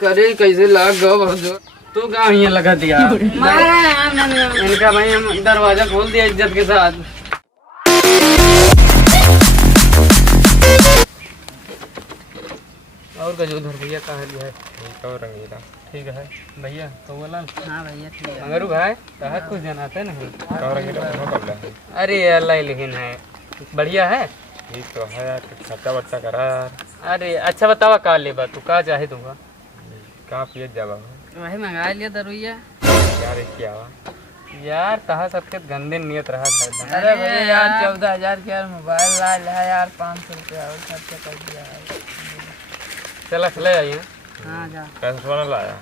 करे कैसे लग गो तू कहाँ यहाँ लगा दिया इनका भाई हम दरवाजा खोल दिया इज्जत के साथ। और का जो उधर भैया कहाँ लिया है ठीक और रंगीला ठीक है भैया तो बोला हाँ भैया ठीक है मगर भाई कहा कुछ जनाते नहीं अरे अल्लाह लेकिन है बढ़िया है ठीक तो है यार खर्चा बच्चा करा यार। अरे अच्छा बतावा का लेबा तू का चाहे दूंगा कहाँ पिए जावा वही मंगा लिया दरुइया यार क्या यार कहा सबके गंदे नियत रहा था। अरे भैया यार 14,000 के यार मोबाइल ला लिया यार 500 रुपया और खर्चा कर दिया है। चला चले आइए हाँ जा पैसा सोना लाया।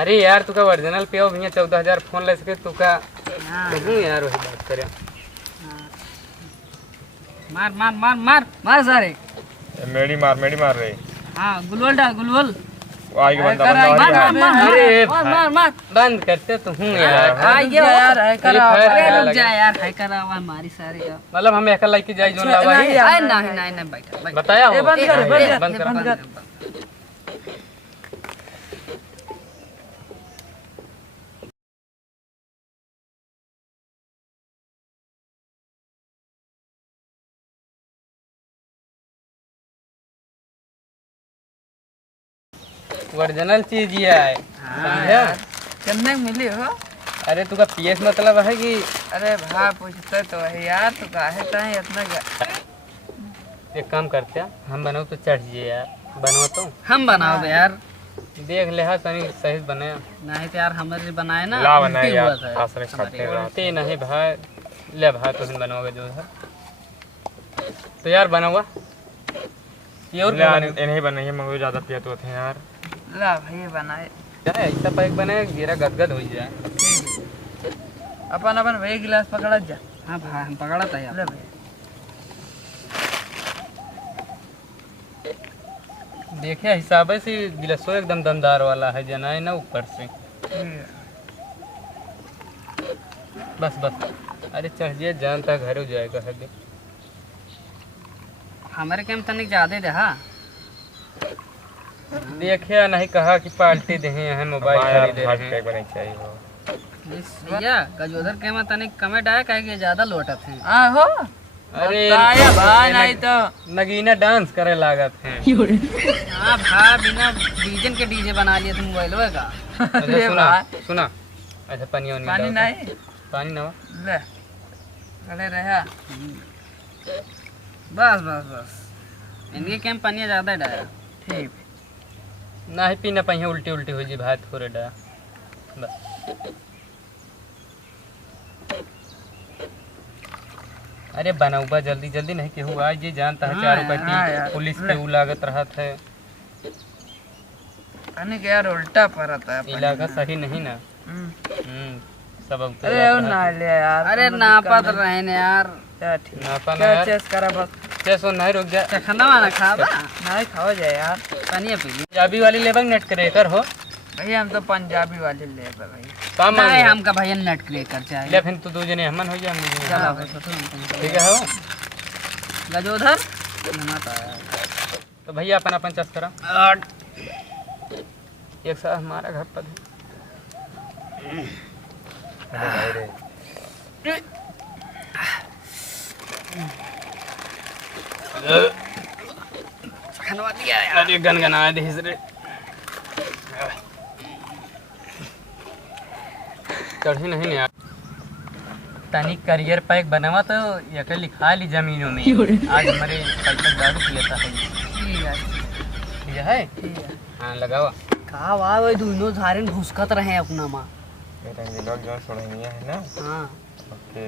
अरे यार तू का ओरिजिनल पे हो भैया 14,000 फोन ले सके तू का हाँ यार वही बात करे मार मार मार मार मार सारे मेरी मार रही। हाँ गुलवल डाल गुलवल आगे बंदा मार मार मार अरे मार मार मार बंद करते तो हूँ यार आइए यार है करा अरे रुक जा यार है करा हमारी सारी का मतलब हम एक लाइक जाई जोन लावा नहीं नहीं नहीं बैठ बताया हो बंद कर बंद कर ओरिजिनल चीज ये है समझा कितने मिली हो। अरे तू का पीएस मतलब है कि अरे भाई पूछते तो है यार तू काहे ताई इतना एक काम करते हैं हम बनाओ तो चढ़ जाइए यार बनाओ तो हम बनाओ दे यार देख ले हाँ सनी सही बने नहीं तो यार हमारे बनाए ना ला बनाए उल्टी यार हुआ था। आसरे खाते रहो। उल्टी नहीं भाई ले भाई तो हम बनोगे जो है तो यार बना हुआ ये और क्या बने इन्हें बनाइए मगर ज्यादा पिया तो थे यार। ला भाई बनाए क्या है ऐसा पैक बने गिरा गदगद हो जाए अपन अपन भाई गिलास पकड़ा जा। हाँ भाई हम पकड़ा था यार ले भाई देखे हिसाब से गिलासो एकदम दमदार वाला है जनाए ना ऊपर से बस बस अरे चढ़ जाए जानता घर हो जाएगा है हमारे कैम तनिक ज्यादा दे हाँ देखिए नहीं कहा कि पार्टी दे हैं मोबाइल खरीदे हार्ट हैं पैक बने चाहिए हो। भैया गजोधर के में तनिक कमेंट आया कहे कि ज्यादा लोटत है आ हो अरे आया भाई नहीं तो नगीना डांस करे लागत है हाँ भाई बिना डीजन के डीजे बना लिए तुम मोबाइल का। अच्छा सुना सुना अच्छा पानी पानी नहीं पानी ना ले खड़े रहा बस बस बस इनके कैम पानी ज्यादा डाया ठीक नहीं पीना पाई उल्टी उल्टी हो जी भाई थोड़े डा बस अरे बनाऊबा जल्दी जल्दी नहीं केहू आज ये जानता है हाँ 4 रुपए यार, की पुलिस पे उ लागत रहा है पानी के यार उल्टा पड़ता है इलाका सही नहीं ना सब अब तो अरे ना ले यार अरे नापा तो रहे ने यार क्या ठीक नापा ना क्या यार चेस करा बस चेस नहीं रुक जा खाना वाना खाबा नहीं खाओ जाए यार पानी पी पंजाबी वाली लेबंग नेट क्रेकर हो भैया हम तो पंजाबी वाले ले भाई काम नहीं हमका भैया नेट क्रेकर चाहिए ले फिर तू दो जने हमन हो जा हम दो जने चला भाई ठीक है हो गजोधर नमत आया तो भैया अपन अपन चस करा एक साथ हमारा घर पर अरे भाई रे खनवा दिया यार अरे गनगना दे रे चढ़ी नहीं यार तनी करियर पैक बनावा तो ये लिखा ली जमीनों में आज हमारे पैसा दारू पियता है ठीक ये है ठीक है हाँ लगावा कहा वाह भाई दोनों धारिन घुसकत रहे अपना माँ रंगीला जो सोनिया है ना हाँ ओके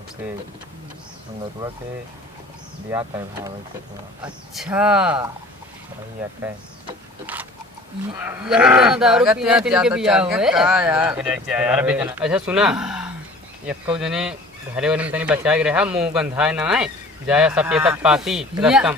ओके मंगरुआ के दिया था भाई से तो अच्छा वही आता है यही तो दारू पीना तिनके बिया हुए अच्छा सुना एक को जने घरे वाले में तनी बचा के रहा मुंह गंधाए ना आए जाया सफेदक पाती रस्तम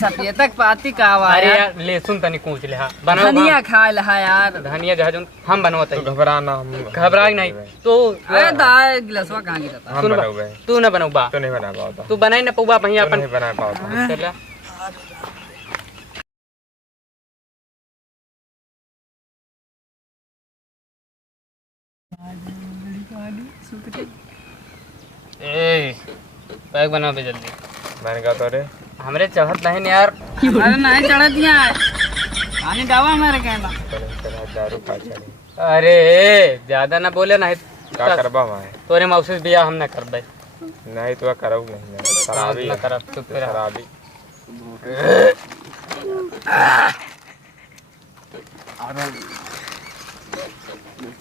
सफेदक पाती का आवा अरे यार लहसुन तनी कूच ले बनाओ धनिया खा लहा यार धनिया जहाज हम बनवाते तो घबराना हम घबरा नहीं तो अरे दाल गिलासवा कहाँ गिरता हम बनाओगे तू ना बनवा तो नहीं बना पाता तू बनाई ना पौवा पहिया तो अपन नहीं बना पाता चला ए पैक बना पे जल्दी। मैंने कहा तो रे हमरे चढ़त नहीं यार। अरे नहीं चढ़त यहाँ पानी डावा हमारे कहना। दारू खा चली अरे ज्यादा ना बोले नहीं का करबा मैं तोरे मौसी बिया हम ना करबे। नहीं तो करब नहीं यार शराबी ना करब तू फिर शराबी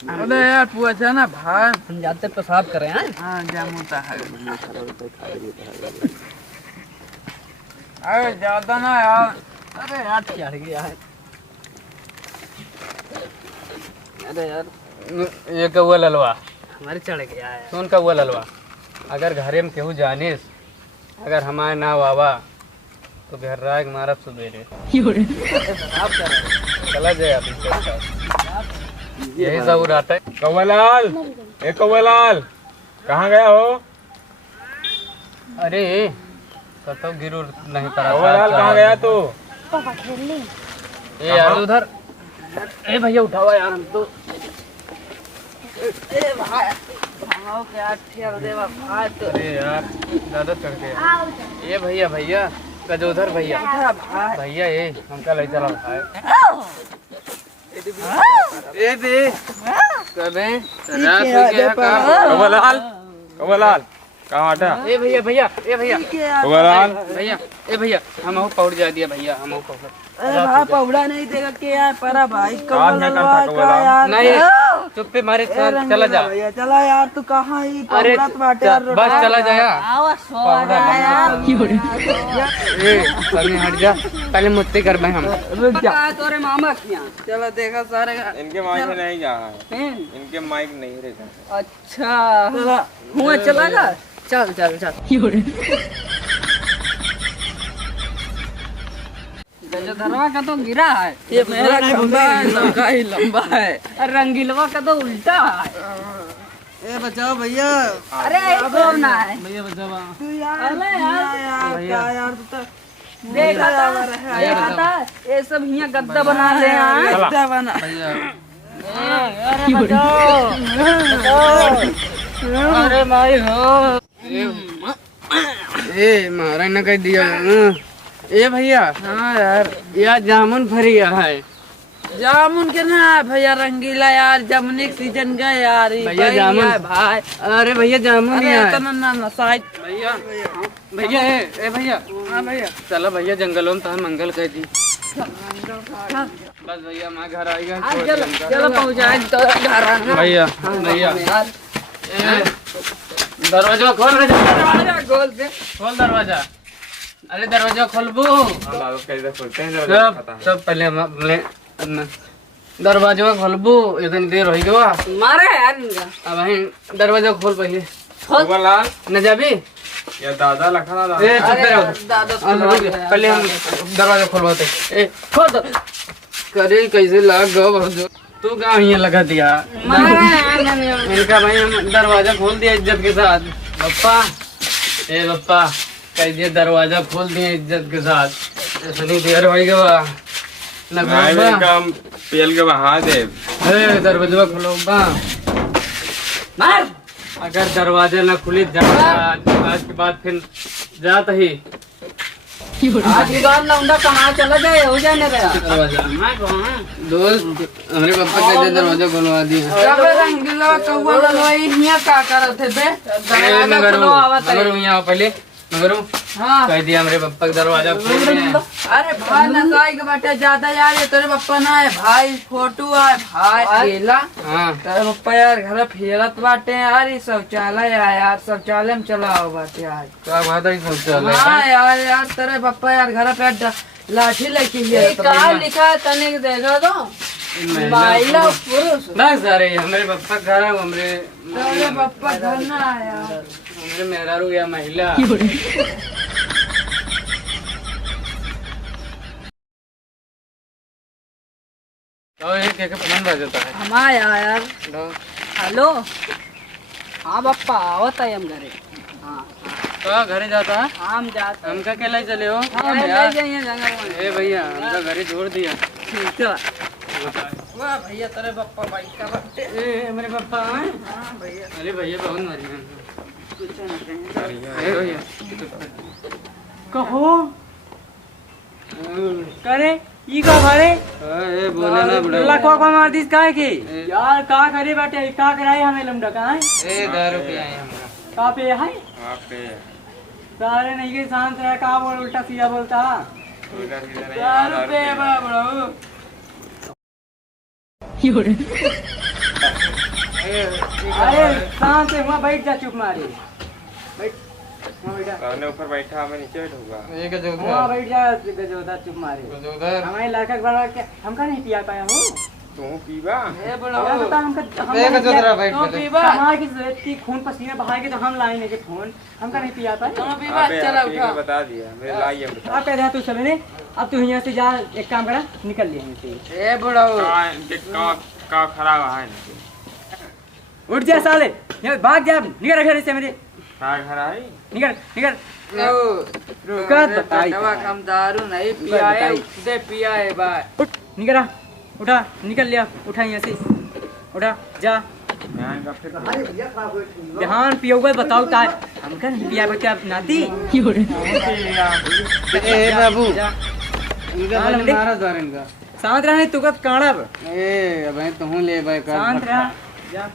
अरे यार पूछा ना भाई हम जाते पेशाब करें हैं। हाँ जामुता है। अरे ज्यादा ना यार। अरे यार चढ़ गया है। अरे यार ये कौआ ललवा हमारे चढ़ गया है। सुन कौआ ललवा अगर घरे में केहू जानिस अगर हमारे ना वावा तो घर राग मारा सुबेरे चला जाए अभी यही जरूर आता है। कौवालाल ए कौवालाल कहाँ गया हो? अरे कतो गिरू नहीं पड़ा। कौवालाल कहाँ गया तू? ए यार उधर ए भैया उठावा यार हम तो। ए भाई हम क्या ठेल देवा भाई तो। अरे यार ज्यादा चढ़ गया। ये भैया भैया कद उधर भैया भाई भैया ये हमका ले चला भाई। ए दे कबे रात हो गया का। कौवालाल कौवालाल कहाँ हटा? ए भैया भैया ए भैया कौवालाल भैया ए भैया हम हो पौड़ जा दिया भैया हम हो पौड़। अरे भाई पौड़ा नहीं देगा के यार परा भाई कान में कौवा कंटा कौवालाल नहीं चुप पे मारे चला जा। भैया चला यार तू कहाँ ही अरे पौड़ा तो बाटे यार। बस चला जाया पौड़ा यार ए कहीं हट जा पहले मुत्ती कर भाई हम रुक जा तोरे मामा किया। चलो देखा सारे इनके माइक में नहीं जा इनके माइक नहीं रहता। अच्छा हुआ चला जा। चल चल चल धरवा का तो गिरा है। ये मेरा खंबा है लंबा ही लंबा है। रंगीलवा का तो उल्टा है। ए बचाओ भैया। अरे कौन ना है भैया बचावा तू यार। अरे यार क्या यार तू तो देखा था ये सब यहाँ गद्दा बना ले हैं। गद्दा बना भैया अरे बचाओ अरे माई हो ए मारा न कह दिया। ए भैया हाँ यार यह जामुन फरिया है। जामुन के ना भैया रंगीला यार जामुन एक सीजन का यार ये भैया भाई जामुन है भाई। अरे भैया जामुन अरे ही है। इतना ना ना साइड भैया भैया ए भैया हाँ भैया चलो भैया जंगलों में तो मंगल कह दी। बस भैया मैं घर आएगा चलो चलो पहुँचाए तो घर भैया भैया दरवाजा खोल दरवाजा खोल दे। खोल दरवाजा। अरे दरवाजा खोलबू कैसे खोलते हैं सब पहले हम अपने दरवाजा खोलबू इतनी देर हो गया मारे यार इनका। अब वहीं दरवाजा खोल पहले कौवालाल न जाबी। या दादा लखा ना ए चुप अरे रहो दादा पहले हम दरवाजा खोलवाते। ए खोल दो करे कैसे लग गो तू गाँव ही लगा दिया। इनका भाई हम दरवाजा खोल दिया इज्जत के साथ। पप्पा ए पप्पा कह दिया दरवाजा खोल दिया इज्जत के साथ। इतनी देर हो गया न काम पेल के बहा दे। दरवाजा खोलो बा मार। अगर दरवाजा न खुली आज के बाद फिर जात ही आज बार लौंडा कहाँ चला जाए हो जाने दे। दरवाजा दोस्त हमारे पापा कहते दरवाजा खुलवा दिया। रंगीला कौवा ललवाई हिया का करत थे बे दरवाजा खुलो आवत है। मगर यहाँ पहले मगर हाँ कह दिया हमारे पापा का दरवाजा खोल दिया। अरे भाई नसाई के बेटा ज्यादा यार ये तेरे पापा ना है भाई फोटो है भाई केला हाँ तेरे पापा यार घर फेरत बाटे यार ये शौचालय है यार शौचालय में चला हो बाटे यार। क्या बात है शौचालय हाँ यार तेरे पापा यार घर पे लाठी लेके ही कहा लिखा है तने देखा तो महिला पुरुष। बस अरे हमारे पापा घर है हमारे तेरे पापा घर ना है यार। हमारे मेहरारू या महिला तो ये क्या पसंद आ जाता है। हमारा यार हेलो हाँ पप्पा आवत है हम घरे। हाँ तो घरे जाता है हम जाते हमका अकेला ही चले हो हम ले जाइए जंगल में। ए भैया हमका घरे छोड़ दिया। ठीक है वाह भैया तेरे पप्पा भाई का बर्थडे ए मेरे पापा हैं? हाँ भैया अरे भैया बहुत मारी हैं। कुछ नहीं कहेंगे ए भैया कहो करे ई का भरे ए बोले ना बड़ा लखवा को मार दिस काहे के यार का करे बेटे का कराई हमें लमडा का है ए 10 रुपया है हमरा का पे है वहाँ पे सारे नहीं के शांत रह का बोल उल्टा सीधा बोलता उल्टा सीधा नहीं, 10 रुपए बड़ा बड़ा अरे शांत है वहाँ बैठ जा चुप मारे बैठ वहाँ बैठा सामने ऊपर बैठा हमें नीचे बैठूंगा एक जो वहाँ बैठ जा गजोदा चुप मारे उधर हमारे लड़का के बड़ा क्या हमका नहीं पिया पाया हो तू पीवा ए बड़ा यार बता हमका हम एक जो जरा बैठ तो पहले। पीवा हमारे की जरूरत थी खून पसीने बहाएंगे तो हम लाएंगे के खून हमका नहीं पिया पाए तो पीवा अबे चला आप ठीक है, उठा बता दिया मेरे लाइए बता आप कह रहा तू चले ने अब तू यहाँ से जा एक काम करा निकल लिया यहाँ से ए बड़ा का खराब है उठ जा साले यहाँ भाग जा निकल घर से मेरे का खराब है निकल निकल रुका दवा कम दारू नहीं पिया है दे पिया है भाई उठ निकल आ उठा निकल लिया उठा यहाँ से उठा जा ध्यान का फिर ध्यान पियोगे बताओ तार हमका नहीं पिया क्या नाती ए बाबू जा इनका हाँ, लंबे। मारा द्वार इनका शांत रहने तू का काढ़ब ए भाई तू ले भाई कर शांत रहा जा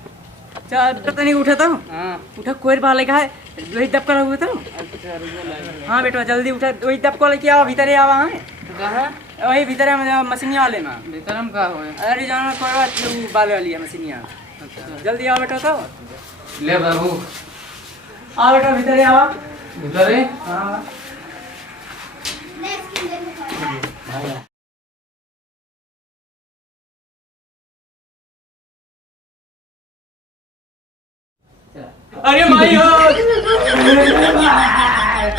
चल तो नहीं उठा तो हां उठा कोई बाल का है वही दब कर हुए तो अच्छा रुको लगा हाँ बेटा जल्दी उठा वही दब को लेके आओ भीतर आवा हाँ कहां वही भीतर है मशीनिया वाले में भीतर हम का होए अरे जाना कोई बात नहीं बाल वाली है मशीनिया जल्दी आओ बेटा तो ले बाबू आओ बेटा भीतर आवा भीतर है हाँ अरे माई हो